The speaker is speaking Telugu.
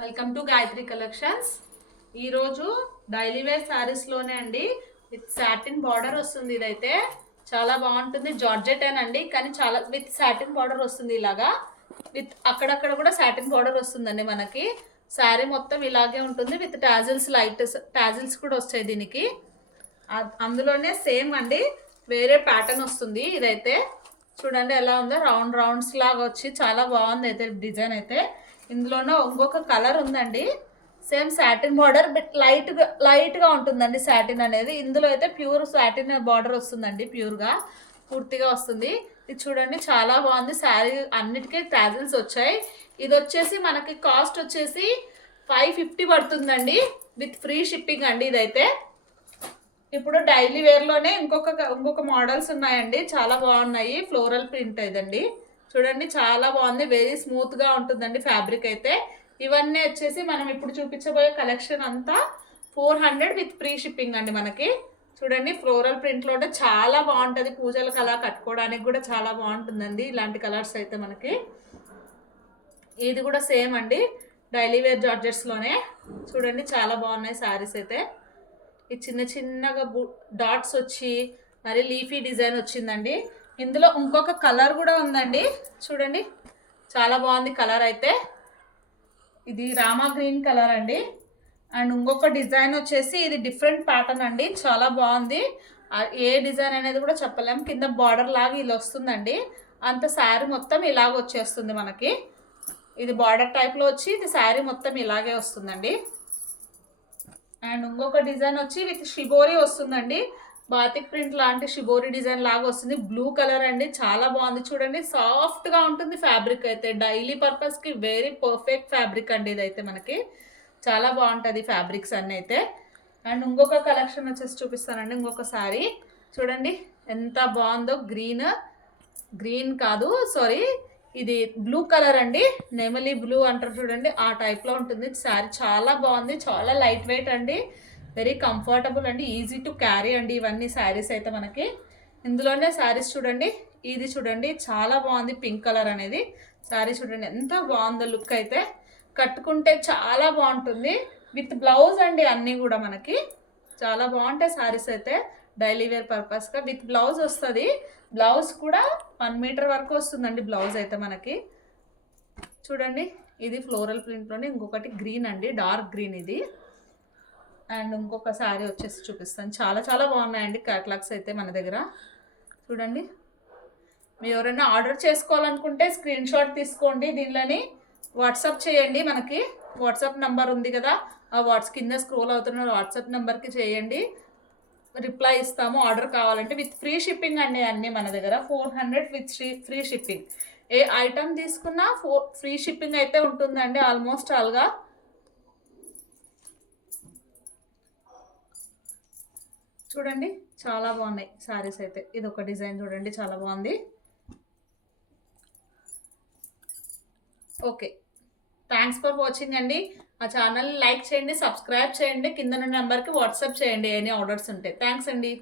Welcome to Gayatri collections. ఈరోజు డైలీ వేర్ శారీస్లోనే అండి విత్ సాటిన్ బార్డర్ వస్తుంది. ఇదైతే చాలా బాగుంటుంది. జార్జెట్ అండి, కానీ చాలా విత్ సాటిన్ బార్డర్ వస్తుంది. ఇలాగా విత్ అక్కడక్కడ కూడా సాటిన్ బార్డర్ వస్తుందండి. మనకి శారీ మొత్తం ఇలాగే ఉంటుంది విత్ టాజిల్స్, లైట్ టాజిల్స్ కూడా వస్తాయి దీనికి. అందులోనే సేమ్ అండి, వేరే ప్యాటర్న్ వస్తుంది. ఇదైతే చూడండి ఎలా ఉందో, రౌండ్ రౌండ్స్ లాగా వచ్చి చాలా బాగుంది అయితే డిజైన్ అయితే. ఇందులోనే ఇంకొక కలర్ ఉందండి, సేమ్ సాటిన్ బార్డర్ బట్ లైట్గా ఉంటుందండి సాటిన్ అనేది. ఇందులో అయితే ప్యూర్ సాటిన్ బార్డర్ వస్తుందండి, ప్యూర్గా పూర్తిగా వస్తుంది. ఇది చూడండి చాలా బాగుంది. శారీ అన్నిటికీ టాజిల్స్ వచ్చాయి. ఇది వచ్చేసి మనకి కాస్ట్ వచ్చేసి 550 పడుతుందండి విత్ ఫ్రీ షిప్పింగ్ అండి. ఇదైతే ఇప్పుడు డైలీ వేర్లోనే ఇంకొక మోడల్స్ ఉన్నాయండి, చాలా బాగున్నాయి. ఫ్లోరల్ ప్రింట్ ఇదండి, చూడండి చాలా బాగుంది. వెరీ స్మూత్గా ఉంటుందండి ఫ్యాబ్రిక్ అయితే. ఇవన్నీ వచ్చేసి మనం ఇప్పుడు చూపించబోయే కలెక్షన్ అంతా 400 విత్ ఫ్రీ షిప్పింగ్ అండి. మనకి చూడండి ఫ్లోరల్ ప్రింట్లో అంటే చాలా బాగుంటుంది. పూజలకు అలా కట్టుకోవడానికి కూడా చాలా బాగుంటుందండి ఇలాంటి కలర్స్ అయితే మనకి. ఇది కూడా సేమ్ అండి, డైలీ వేర్ జార్జెట్స్లోనే చూడండి చాలా బాగున్నాయి శారీస్ అయితే. ఈ చిన్న చిన్నగా డాట్స్ వచ్చి మరి లీఫీ డిజైన్ వచ్చిందండి. ఇందులో ఇంకొక కలర్ కూడా ఉందండి, చూడండి చాలా బాగుంది కలర్ అయితే. ఇది రామా గ్రీన్ కలర్ అండి. అండ్ ఇంకొక డిజైన్ వచ్చేసి ఇది డిఫరెంట్ ప్యాటర్న్ అండి, చాలా బాగుంది. ఏ డిజైన్ అనేది కూడా చెప్పలేము. కింద బార్డర్ లాగా ఇలా వస్తుందండి, అంత శారీ మొత్తం ఇలాగ వచ్చేస్తుంది మనకి. ఇది బార్డర్ టైప్లో వచ్చి ఇది శారీ మొత్తం ఇలాగే వస్తుందండి. అండ్ ఇంకొక డిజైన్ వచ్చి విత్ షిబోరి వస్తుందండి, బాతిక్ ప్రింట్ లాంటి షిబోరి డిజైన్ లాగా వస్తుంది. బ్లూ కలర్ అండి, చాలా బాగుంది. చూడండి సాఫ్ట్గా ఉంటుంది ఫ్యాబ్రిక్ అయితే. డైలీ పర్పస్కి వెరీ పర్ఫెక్ట్ ఫ్యాబ్రిక్ అండి ఇదైతే. మనకి చాలా బాగుంటుంది ఫ్యాబ్రిక్స్ అన్నీ అయితే. అండ్ ఇంకొక కలెక్షన్ వచ్చేసి చూపిస్తానండి. ఇంకొక సారీ చూడండి ఎంత బాగుందో. గ్రీన్ కాదు సారీ, ఇది బ్లూ కలర్ అండి, నెమలి బ్లూ అంటారు చూడండి, ఆ టైప్లో ఉంటుంది శారీ. చాలా బాగుంది, చాలా లైట్ వెయిట్ అండి, వెరీ కంఫర్టబుల్ అండి, ఈజీ టు క్యారీ అండి ఇవన్నీ శారీస్ అయితే మనకి. ఇందులోనే శారీస్ చూడండి, ఇది చూడండి చాలా బాగుంది. పింక్ కలర్ అనేది శారీ చూడండి ఎంత బాగుందో. లుక్ అయితే కట్టుకుంటే చాలా బాగుంటుంది విత్ బ్లౌజ్ అండి. అన్నీ కూడా మనకి చాలా బాగుంటాయి శారీస్ అయితే. డైలీ వేర్ పర్పస్గా విత్ బ్లౌజ్ వస్తుంది. బ్లౌజ్ కూడా 1 మీటర్ వరకు వస్తుందండి బ్లౌజ్ అయితే మనకి. చూడండి ఇది ఫ్లోరల్ ప్రింట్లోనే ఇంకొకటి గ్రీన్ అండి, డార్క్ గ్రీన్ ఇది. అండ్ ఇంకొక శారీ వచ్చేసి చూపిస్తాను. చాలా చాలా బాగున్నాయండి క్యాటలాగ్స్ అయితే మన దగ్గర. చూడండి మీరు ఎవరైనా ఆర్డర్ చేసుకోవాలనుకుంటే స్క్రీన్ షాట్ తీసుకోండి, దీనిలోని వాట్సాప్ చేయండి. మనకి వాట్సాప్ నెంబర్ ఉంది కదా, ఆ కింద స్క్రోల్ అవుతున్న వాట్సాప్ నెంబర్కి చేయండి, రిప్లై ఇస్తాము. ఆర్డర్ కావాలంటే విత్ ఫ్రీ షిప్పింగ్ అండి అన్నీ మన దగ్గర. 400 with free shipping. A item తీసుకున్నా ఫ్రీ షిప్పింగ్ అయితే ఉంటుందండి ఆల్మోస్ట్ ఆల్గా. చూడండి చాలా బాగున్నాయి శారీస్ అయితే. ఇది ఒక డిజైన్ చూడండి చాలా బాగుంది. ఓకే, థ్యాంక్స్ ఫర్ వాచింగ్ అండి. ఆ ఛానల్ లైక్ చేయండి, సబ్స్క్రైబ్ చేయండి, కింద నెంబర్కి వాట్సాప్ చేయండి ఎనీ ఆర్డర్స్ ఉంటే. థ్యాంక్స్ అండి.